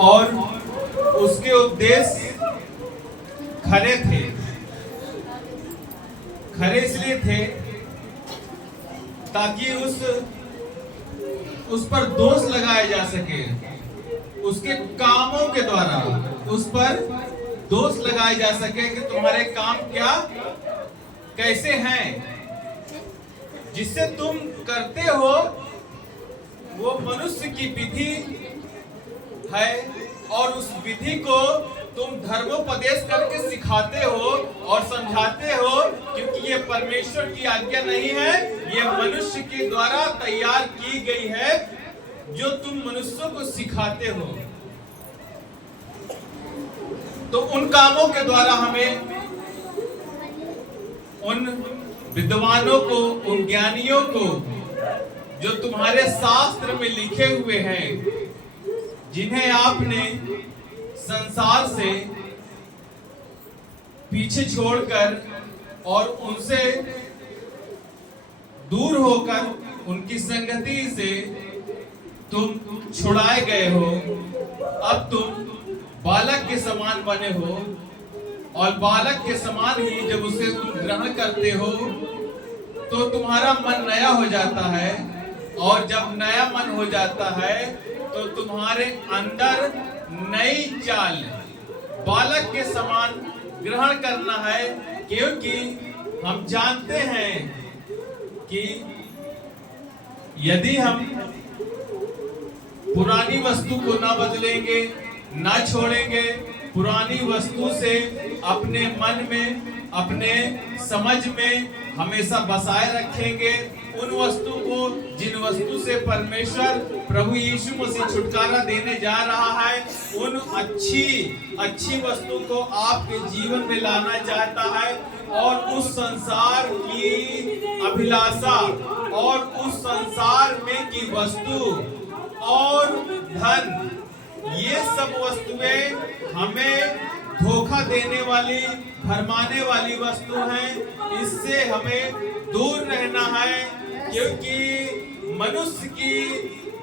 और उसके उद्देश्य खरे थे। खरे इसलिए थे ताकि उस पर दोष लगाया जा सके, उसके कामों के द्वारा उस पर दोष लगाया जा सके कि तुम्हारे काम क्या कैसे हैं, जिससे तुम करते हो वो मनुष्य की विधि है और उस विधि को तुम धर्मोपदेश करके सिखाते हो और समझाते हो, क्योंकि ये परमेश्वर की आज्ञा नहीं है, ये मनुष्य के द्वारा तैयार की गई है जो तुम मनुष्यों को सिखाते हो। तो उन कामों के द्वारा हमें उन विद्वानों को, उन ज्ञानियों को जो तुम्हारे शास्त्र में लिखे हुए हैं, जिन्हें आपने संसार से पीछे छोड़कर और उनसे दूर होकर उनकी संगति से तुम छुड़ाए गए हो, अब तुम बालक के समान बने हो और बालक के समान ही जब उसे तुम ग्रहण करते हो तो तुम्हारा मन नया हो जाता है, और जब नया मन हो जाता है तो तुम्हारे अंदर नई चाल बालक के समान ग्रहण करना है, क्योंकि हम जानते हैं कि यदि हम पुरानी वस्तु को ना बदलेंगे, ना छोड़ेंगे, पुरानी वस्तु से अपने मन में, अपने समझ में हमेशा बसाए रखेंगे उन वस्तु को जिन वस्तु से परमेश्वर प्रभु यीशु मसीह छुटकारा देने जा रहा है, उन अच्छी वस्तु को आपके जीवन में लाना चाहता है, और उस संसार की अभिलाषा और उस संसार में की वस्तु और धन, ये सब वस्तुएं हमें धोखा देने वाली, भरमाने वाली वस्तु हैं। इससे हमें दूर रहना है, क्योंकि मनुष्य की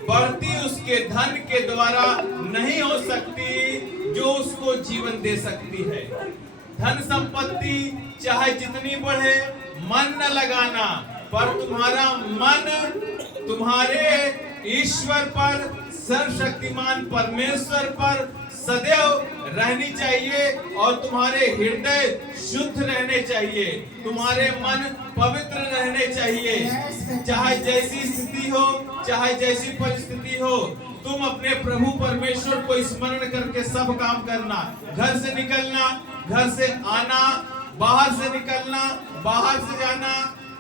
बढ़ती उसके धन के द्वारा नहीं हो सकती जो उसको जीवन दे सकती है। धन संपत्ति चाहे जितनी बढ़े, मन न लगाना, पर तुम्हारा मन तुम्हारे ईश्वर पर, सर्वशक्तिमान परमेश्वर पर सदैव रहनी चाहिए, और तुम्हारे हृदय शुद्ध रहने चाहिए, तुम्हारे मन पवित्र रहने चाहिए। चाहे जैसी स्थिति हो, चाहे जैसी परिस्थिति हो, तुम अपने प्रभु परमेश्वर को स्मरण करके सब काम करना। घर से निकलना, घर से आना, बाहर से निकलना, बाहर से जाना,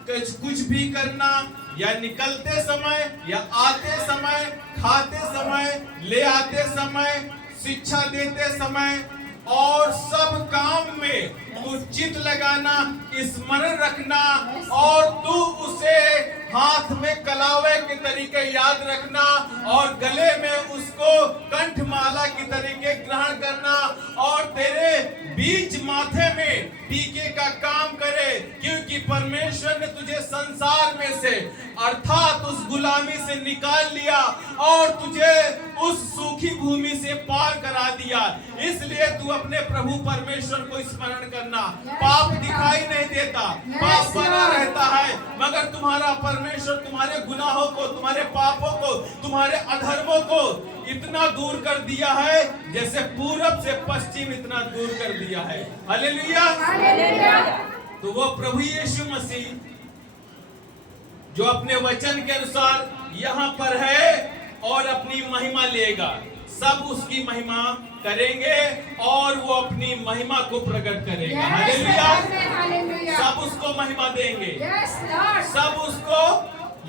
कुछ भी करना, या निकलते समय या आते समय, खाते समय, ले आते समय, शिक्षा देते समय, और सब काम में तू चित लगाना, स्मरण रखना, और तू उसे हाथ में कलावे के तरीके याद रखना, और गले में उसको कंठमाला की तरीके ग्रहण करना, और तेरे बीच माथे में टीके का काम करे, क्योंकि परमेश्वर ने तुझे संसार में से अर्थात उस गुलामी से निकाल लिया और तुझे उस सूखी भूमि से पार करा दिया। इसलिए तू अपने प्रभु परमेश्वर को स्मरण करना। पाप दिखाई नहीं देता, पाप बना रहता है, मगर तुम्हारा परमेश्वर तुम्हारे गुनाहों को, तुम्हारे पापों को, तुम्हारे अधर्मों को इतना दूर कर दिया है जैसे पूरब से पश्चिम इतना दूर कर दिया है। हालेलुया। तो वो प्रभु यीशु मसीह जो अपने वचन के अनुसार यहाँ पर है और अपनी महिमा लेगा, सब उसकी महिमा करेंगे और वो अपनी महिमा को प्रकट करेगा। हालेलुया। सब उसको महिमा देंगे, सब उसको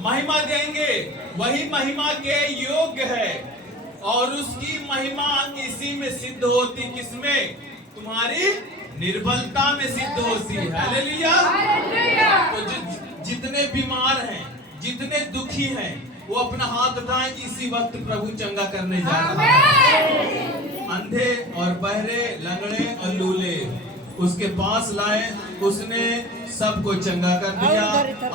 महिमा देंगे। वही महिमा के योग्य है, और उसकी महिमा इसी में सिद्ध होती, किसमें? तुम्हारी निर्बलता में सिद्ध होती है। हालेलुया। तो जितने बीमार हैं, जितने दुखी हैं, वो अपना हाथ उठाएं, इसी वक्त प्रभु चंगा करने जा रहा है। अंधे और बहरे, लंगड़े और लूले उसके पास लाए, उसने सबको चंगा कर दिया।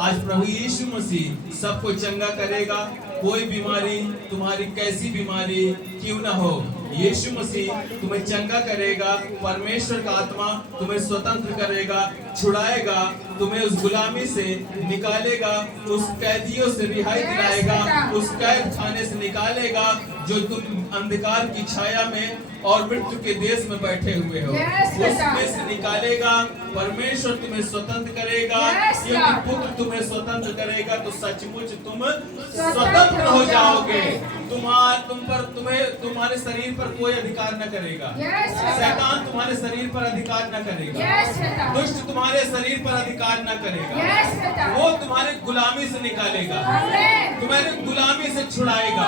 आज प्रभु यीशु मसीह सबको चंगा करेगा। कोई बीमारी, तुम्हारी कैसी बीमारी क्यों ना हो, यीशु मसीह तुम्हें चंगा करेगा। परमेश्वर का आत्मा तुम्हें स्वतंत्र करेगा, छुड़ाएगा, तुम्हें उस गुलामी से निकालेगा, उस कैदियों से रिहाई दिलाएगा, उस कैद खाने से निकालेगा जो तुम अंधकार की छाया में और मृत्यु के देश में बैठे हुए हो, उसमें से निकालेगा। परमेश्वर तुम्हें स्वतंत्र करेगा, क्योंकि पुत्र तुम्हें स्वतंत्र करेगा तो सचमुच तुम स्वतंत्र हो जाओगे। तुम्हारे शरीर पर कोई अधिकार न करेगा, शैतान तुम्हारे शरीर पर अधिकार न करेगा, दुष्ट तुम्हारे शरीर पर अधिकार न करेगा। वो तुम्हारे गुलामी से निकालेगा, तुम्हारे गुलामी से छुड़ाएगा।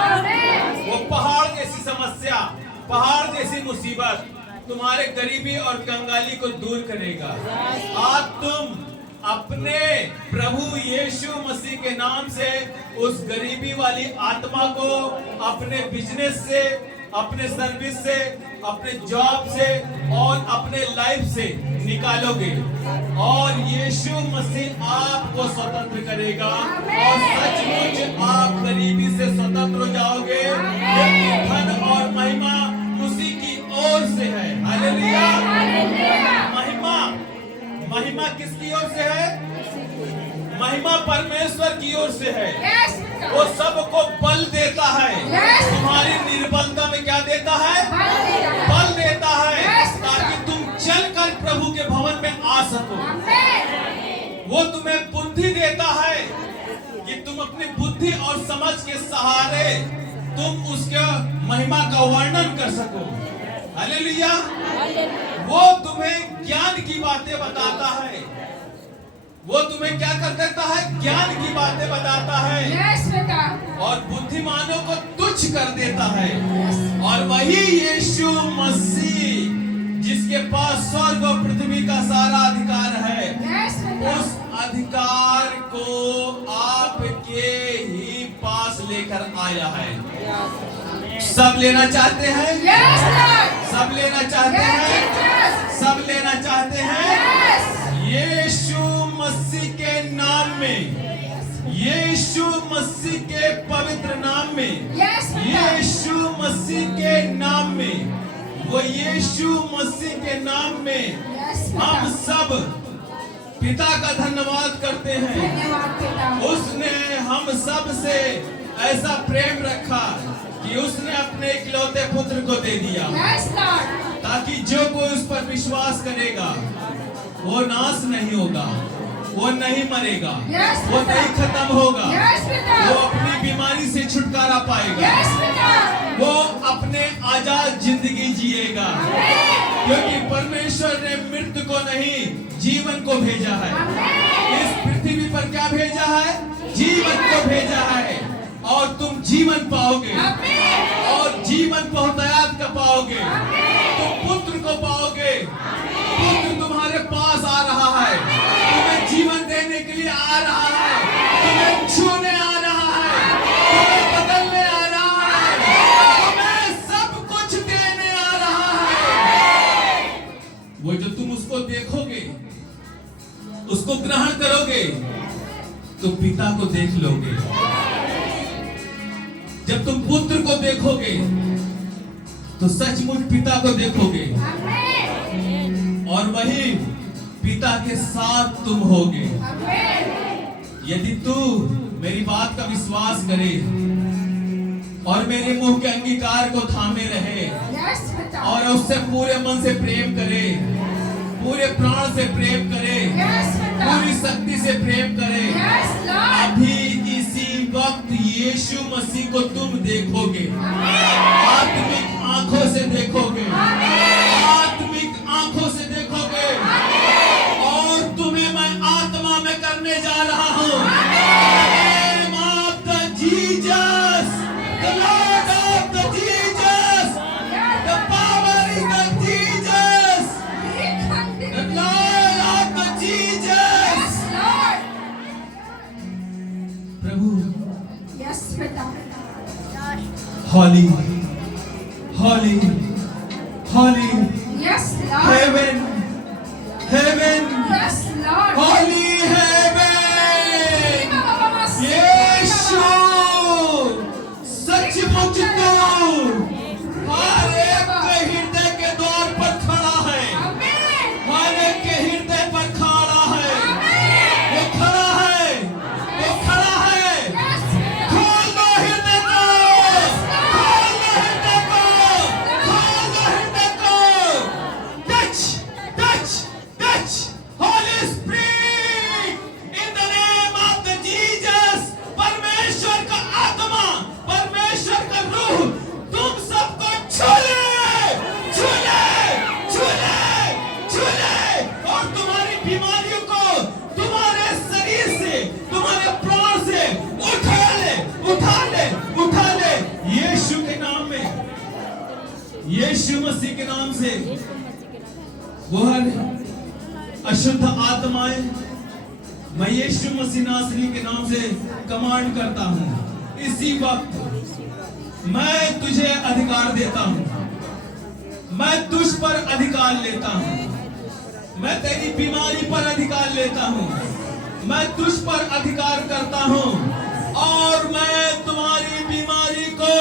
वो पहाड़ जैसी समस्या, पहाड़ जैसी मुसीबत, तुम्हारे गरीबी और कंगाली को दूर करेगा। आज तुम अपने प्रभु यीशु मसीह के नाम से उस गरीबी वाली आत्मा को अपने बिजनेस से, अपने सर्विस से, अपने जॉब से और अपने लाइफ से निकालोगे और यीशु मसीह आपको स्वतंत्र करेगा और सचमुच आप गरीबी से स्वतंत्र हो जाओगे। धन और महिमा उसी की ओर से है। हालेलुया। महिमा किसकी ओर से है? महिमा परमेश्वर की ओर से है। वो सबको बल देता है। तुम्हारी निर्बलता में क्या देता है? बल देता है, ताकि तुम चलकर प्रभु के भवन में आ सको। वो तुम्हें बुद्धि देता है कि तुम अपनी बुद्धि और समझ के सहारे तुम उसके महिमा का वर्णन कर सको। हालेलुया। वो तुम्हें ज्ञान की बातें बताता है। वो तुम्हें क्या कर देता है? ज्ञान की बातें बताता है और बुद्धिमानों को तुच्छ कर देता है। और वही यीशु मसीह जिसके पास स्वर्ग और पृथ्वी का सारा अधिकार है, उस अधिकार को आपके ही पास लेकर आया है। सब लेना चाहते हैं? सब लेना चाहते हैं? सब लेना चाहते हैं? यीशु मसीह के नाम में, यीशु मसीह के पवित्र नाम में, यीशु मसीह के नाम में, वो यीशु मसीह के नाम में हम सब पिता का धन्यवाद करते हैं। उसने हम सब से ऐसा प्रेम रखा कि उसने अपने इकलौते पुत्र को दे दिया, ताकि जो कोई उस पर विश्वास करेगा वो नाश नहीं होगा, वो नहीं मरेगा, वो नहीं खत्म होगा, वो अपनी बीमारी से छुटकारा पाएगा, वो अपने आजाद जिंदगी जिएगा, क्योंकि परमेश्वर ने मृत्यु को नहीं जीवन को भेजा है। इस पृथ्वी पर क्या भेजा है? जीवन को भेजा है। और तुम जीवन पाओगे और जीवन बहुतायत का पाओगे। तुम पुत्र को पाओगे। पुत्र तुम्हारे पास आ रहा है, तुम्हें जीवन देने के लिए आ रहा है, तुम्हें छूने आ रहा है, तुम्हें बदलने आ रहा है, तुम्हें सब कुछ देने आ रहा है। वो जो तुम उसको देखोगे, उसको ग्रहण करोगे, तो पिता को देख लोगे। जब तुम पुत्र को देखोगे तो सचमुच पिता को देखोगे और वही पिता के साथ तुम होगे। यदि तू मेरी बात का विश्वास करे और मेरे मुंह के अंगीकार को थामे रहे और उससे पूरे मन से प्रेम करे, पूरे प्राण से प्रेम करे, पूरी शक्ति से प्रेम करे, अभी इसी वक्त यीशु मसीह को तुम देखोगे। आत्मिक आंखों से देखोगे, आत्मिक आंखों से देखोगे। और तुम्हें मैं आत्मा में करने जा रहा हूँ। Jesus, the Lord of the Jesus, the power in the Jesus, the Lord of the Jesus. Prabhu, holy, holy, holy, Yes, Lord. heaven, heaven, Yes, Lord. holy. हर एक के हृदय के द्वार पर खड़ा है, हर एक के हृदय पर खड़ा है, वो खड़ा है, वो खड़ा है। खोल दो हृदय को, खोल दो हृदय को, खोल दो हृदय को। Touch touch touch Holi spirit in the name of the Jesus. परमेश्वर का आत्मा, परमेश्वर का रूह तुम सबको छू ले, छू ले, छू ले, छू ले और तुम्हारी बीमारियों को तुम्हारे शरीर से, तुम्हारे प्राण से उठा ले, उठा ले, उठा ले यीशु के नाम में, यीशु मसीह के नाम से। वो हर अशुद्ध आत्माएं मैं यीशु मसीह नासरी के नाम से कमांड करता हूं। इसी वक्त मैं तुझे अधिकार देता हूं, मैं तुझ पर अधिकार लेता हूं, मैं तेरी बीमारी पर अधिकार लेता हूं, मैं तुझ पर अधिकार करता हूं और मैं तुम्हारी बीमारी को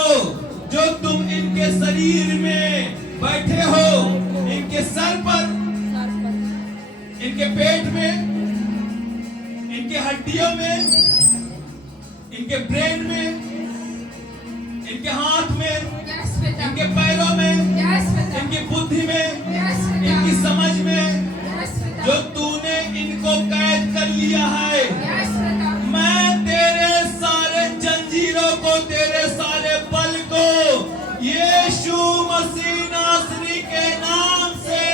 जो तुम इनके शरीर में बैठे हो, इनके सर पर, इनके पेट में, इनके हड्डियों में, इनके ब्रेन में, इनके हाथ में, इनके पैरों में, इनकी बुद्धि में, इनकी समझ में जो तूने इनको कैद कर लिया है, मैं तेरे सारे जंजीरों को, तेरे सारे बल को यीशु मसीह नासरी के नाम से,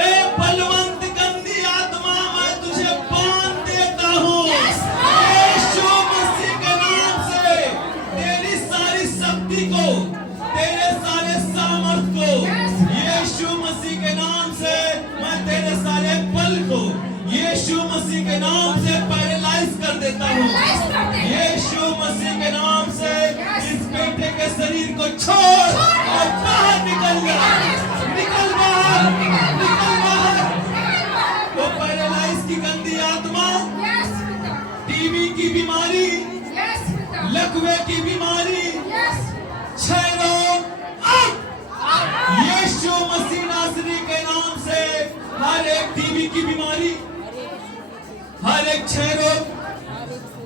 ए बलवंत गंदी आत्मा, मैं तुझे बांध देता हूँ यीशु मसीह के नाम से। तेरी सारी शक्ति को, तेरे सारे सामर्थ को यीशु मसीह के नाम से, मैं तेरे सारे बल को यीशु मसीह के नाम से पैरालाइज कर देता हूँ। यीशु मसीह के नाम से इस बेटे के शरीर को छोड़ और बाहर निकल जा, निकल बाहर, निकल बाहर। वो पैरालाइज की गंदी आत्मा, टीबी की बीमारी, लकवे की बीमारी, क्षय रोग, यीशु मसीह नासरी के नाम से हर एक टीबी की बीमारी, हर एक क्षय रोग,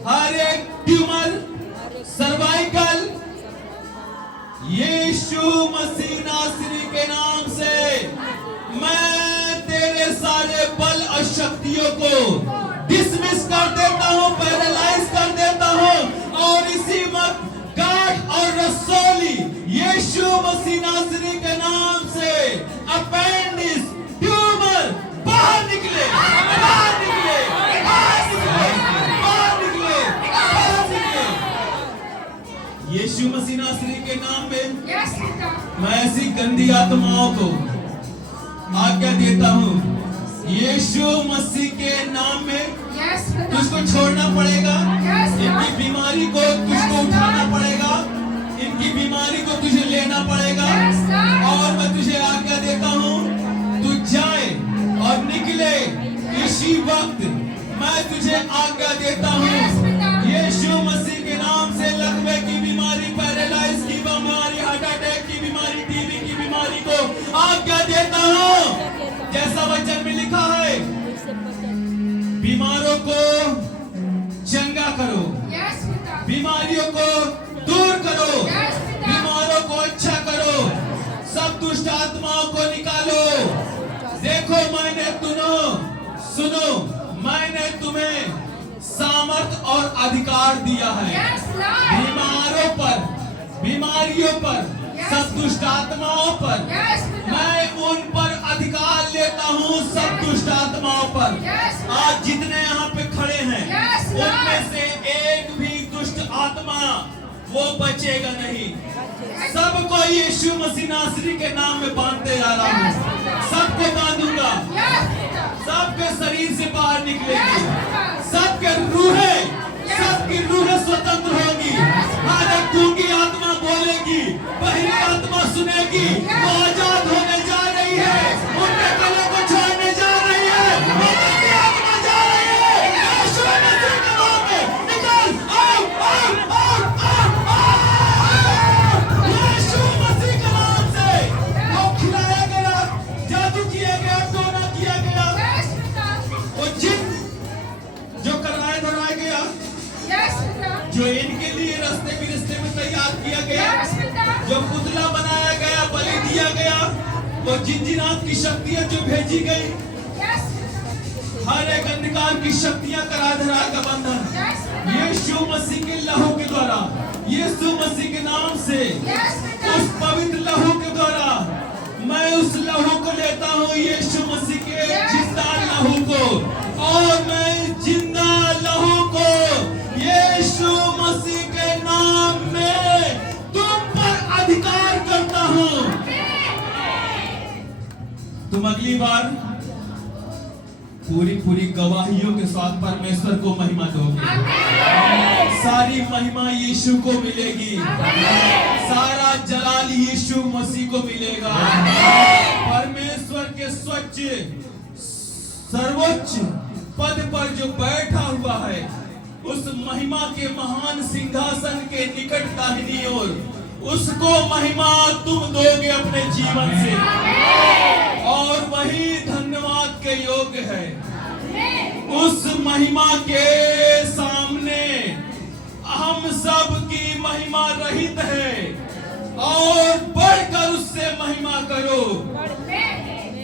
हर एक ट्यूमर, सर्वाइकल, यीशु मसीह नासरी के नाम से मैं तेरे सारे बल और शक्तियों को डिसमिस कर देता हूं, पैरालाइज कर देता हूं और इसी वक्त गांठ और रसोली यीशु मसीह नासरी के नाम से अपेंडिस, ट्यूमर बाहर निकले, बाहर निकले, बाहर निकले, बाहर निकले, बाहर निकले। यीशु मसीह नासरी के नाम में मैं ऐसी गंदी आत्माओं को आज्ञा देता हूँ, यीशु मसीह के नाम में तुझको छोड़ना पड़ेगा, इनकी बीमारी को तुझको उठाना पड़ेगा, इनकी बीमारी को तुझे लेना पड़ेगा और मैं तुझे आज्ञा देता हूँ तू जाए और निकले इसी वक्त। मैं तुझे आज्ञा देता हूँ यीशु मसीह के नाम से लकवे की बीमारी, पैरालाइज की बीमारी, हार्ट अटैक की बीमारी, टीबी की बीमारी को आज्ञा देता हूँ। जैसा वचन में लिखा है, बीमारों को चंगा करो, बीमारियों को दूर करो, बीमारों को अच्छा करो, सब दुष्ट आत्माओं को निकालो। देखो मैंने सुनो मैंने तुम्हें सामर्थ और अधिकार दिया है बीमारों पर, बीमारियों पर, सब दुष्ट आत्माओं पर। मैं उन पर अधिकार लेता हूँ, सब दुष्ट आत्माओं पर। आज जितने यहाँ पे खड़े हैं उनमें से एक भी दुष्ट आत्मा वो बचेगा नहीं। सबको यीशु मसीह नासरी के नाम में बांधते जा रहा हूँ, सबको बांधूंगा, सबके शरीर से बाहर निकलेगी, सबके सबकी रूहें स्वतंत्र होगी। हर एक गूंगी आत्मा बोलेगी, बहरी आत्मा सुनेगी, वो आजाद होने जा रही है, उनके गले को छोड़ने जा रही है, वो गंदी आत्मा जा रही है। यीशु मसीह के नाम में निकल, आओ, आओ, आओ, आओ, आओ। दिया गया, वो जिनजिनात की शक्तियां जो भेजी गई, हर एक अंधकार की शक्तियां करा धरा का बंधन यीशु मसीह के लहू के द्वारा, यीशु मसीह के नाम से, उस पवित्र लहू के द्वारा मैं उस लहू को लेता हूँ, यीशु मसीह के जिंदा लहू को, और मैं जिंदा लहू को यीशु मसीह के नाम में तुम पर अधिकार करता हूँ। तुम अगली बार पूरी गवाहियों के साथ परमेश्वर को महिमा दोगे। सारी महिमा यीशु को मिलेगी, सारा जलाल यीशु मसीह को मिलेगा। परमेश्वर के स्वच्छ सर्वोच्च पद पर जो बैठा हुआ है, उस महिमा के महान सिंहासन के निकट दाहिनी ओर, उसको महिमा तुम दोगे अपने जीवन से, और वही धन्यवाद के योग्य है। उस महिमा के सामने हम सब की महिमा रहित है, और बढ़कर उससे महिमा करो,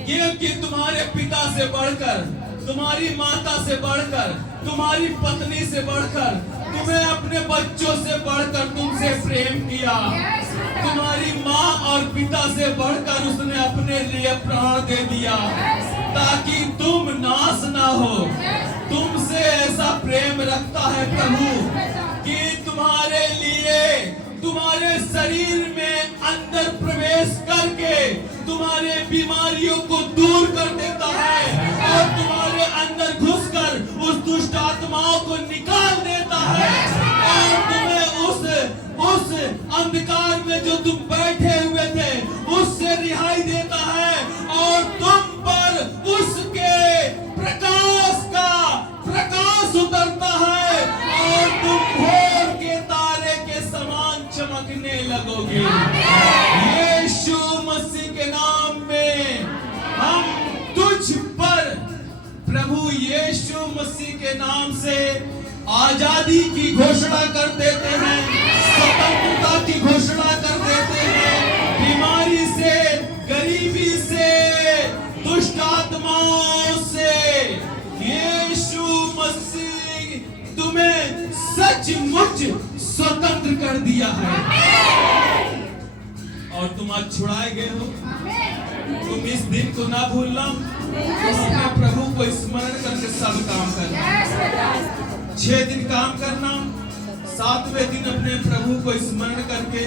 क्योंकि तुम्हारे पिता से बढ़कर, तुम्हारी माता से बढ़कर, तुम्हारी पत्नी से बढ़कर, तुम्हें अपने बच्चों से बढ़कर तुमसे प्रेम किया। तुम्हारी माँ और पिता से बढ़कर उसने अपने लिए प्राण दे दिया, ताकि तुम नाश ना हो। तुमसे ऐसा प्रेम रखता है प्रभु कि तुम्हारे लिए, तुम्हारे शरीर में अंदर प्रवेश करके तुम्हारे बीमारियों को दूर कर देता है, और तुम्हारे अंदर घुसकर उस दुष्ट आत्माओं को निकाल देता है, और तुम्हें उस अंधकार में जो तुम बैठे हुए थे उससे रिहाई देता है, और तुम पर उसके प्रकाश का प्रकाश उतरता है, और तुम भोर के तारे के समान चमकने लगोगे। यीशु मसीह के नाम में हम तुझ पर, प्रभु यीशु मसीह के नाम से आजादी की घोषणा कर देते हैं, स्वतंत्रता की घोषणा कर देते हैं। बीमारी से, गरीबी से, दुष्ट आत्माओं से यीशु मसीह तुम्हें सचमुच स्वतंत्र कर दिया है, और तुम आज छुड़ाए गए हो। तुम इस दिन को ना भूलना, अपने प्रभु को स्मरण करके सब काम करना। 6 दिन काम करना, 7वें दिन अपने प्रभु को स्मरण करके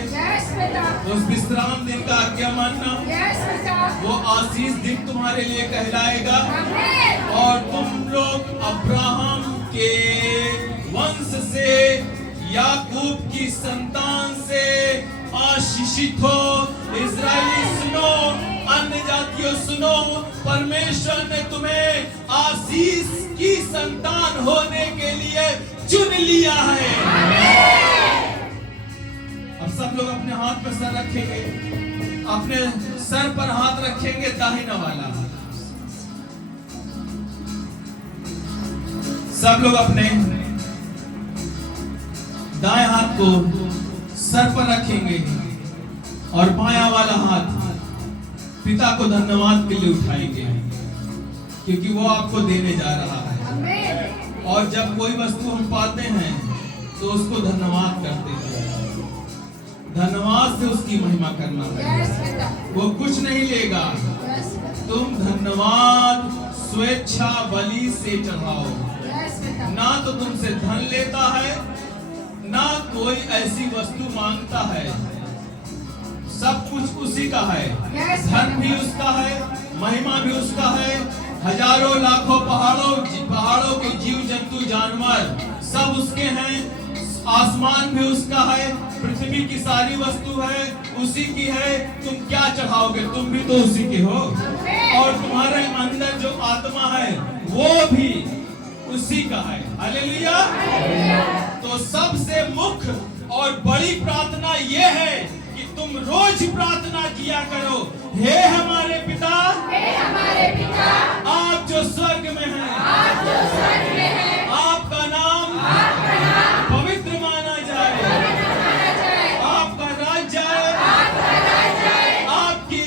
उस विश्राम दिन का आज्ञा मानना। वो आशीष दिन तुम्हारे लिए कहलाएगा, और तुम लोग अब्राहम के वंश से, याकूब की संतान से आशीषित हो। इस्राएली सुनो, अन्य जातियों सुनो, परमेश्वर ने तुम्हें आशीष की संतान होने के लिए चुन लिया है। अब सब लोग अपने हाथ पर सर रखेंगे, अपने सर पर हाथ रखेंगे, दाहिना वाला। सब लोग अपने दाएं हाथ को सर पर रखेंगे, और बायां वाला हाथ पिता को धन्यवाद के लिए उठाएंगे, क्योंकि वो आपको देने जा रहा है। और जब कोई वस्तु हम पाते हैं तो उसको धन्यवाद करते हैं, धन्यवाद से उसकी महिमा करना है। वो कुछ नहीं लेगा, तुम धन्यवाद स्वेच्छा बलि से चढ़ाओ। ना तो तुमसे धन लेता है, ना कोई ऐसी वस्तु मांगता है, सब कुछ उसी का है। धन भी उसका है, महिमा भी उसका है, हजारों लाखों पहाड़ों के जीव जंतु जानवर सब उसके हैं, आसमान भी उसका है, पृथ्वी की सारी वस्तु है उसी की है। तुम क्या चढ़ाओगे? तुम भी तो उसी के हो, और तुम्हारे अंदर जो आत्मा है वो भी उसी का है। हालेलुया। तो सबसे मुख्य और बड़ी प्रार्थना ये है कि तुम रोज प्रार्थना किया करो, हे हमारे पिता, आप जो स्वर्ग में हैं, आपका नाम पवित्र माना जाए, आपका राज्य आए, आपकी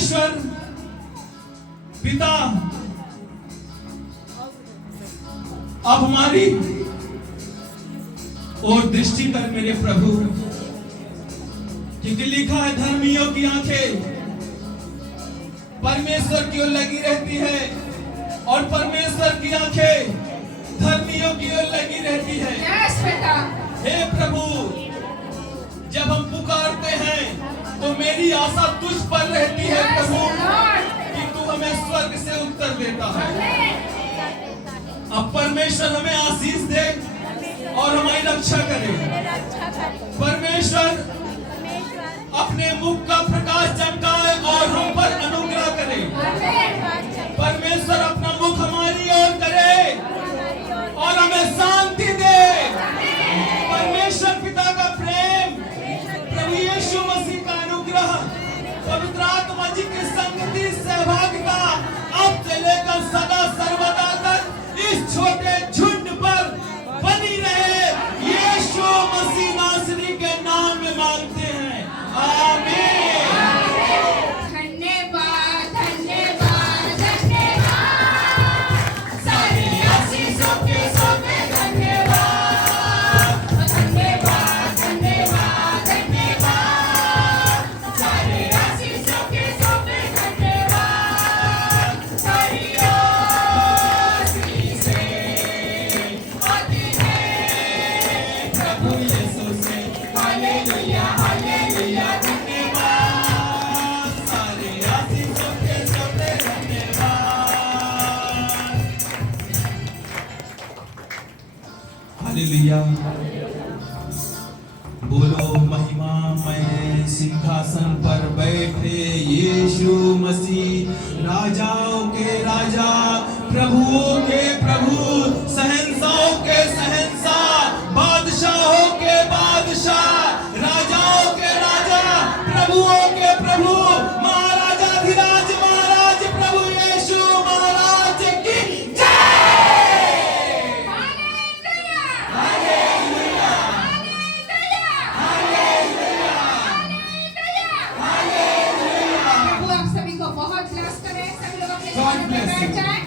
परमेश्वर पिता अब हमारी और दृष्टि कर मेरे प्रभु, क्योंकि लिखा है धर्मियों की आंखें परमेश्वर की ओर लगी रहती है और परमेश्वर की आंखें धर्मियों की ओर लगी रहती है। यस बेटा। हे प्रभु, जब हम पुकारते हैं तो मेरी आशा तुझ पर रहती है प्रभु, कि तू हमें स्वर्ग से उत्तर देता है। अब परमेश्वर हमें आशीष दे और हमारी रक्षा करे। परमेश्वर अपने मुख का प्रकाश चमकाए और हम पर अनुग्रह करे। परमेश्वर अपना मुख हमारी ओर करे और हमें शांति दे। परमेश्वर पिता का प्रेम, प्रभु यीशु मसीह का अनुग्रह, पवित्र आत्मा जी की संगति, सहभागिता अब से लेकर सदा सर्वदा तक इस छोटे झुंड पर बनी रहे। यीशु मसीह नासरी के नाम में मांगते हैं, आमीन। धन्यवाद धन्यवाद धन्यवाद, सारे आशीषों के सौंपे धन्यवाद। धन्यवाद धन्यवाद धन्यवाद, सारे आशीषों के सौंपे धन्यवाद। सारी प्रभु यीशु से हालेलुया हालेलुया धन्यवाद, सारे आशीषों के सौंपे धन्यवाद। हालेलुया। बोलो महिमामय सिंहासन पर बैठे यीशु मसीह, राजाओं के राजा, प्रभुओं के प्रभु, शहंशाहों के शहंशाह, बादशाहों के बादशाह, राजाओं के राजा, प्रभुओं के प्रभु, महाराजाधिराज महाराज प्रभु यीशु महाराज की जय। Hallelujah hallelujah hallelujah. प्रभु आप सभी को बहुत ब्लेस करें। सभी लोग अपने God स्थानों पर bless you. बैठ जाएं।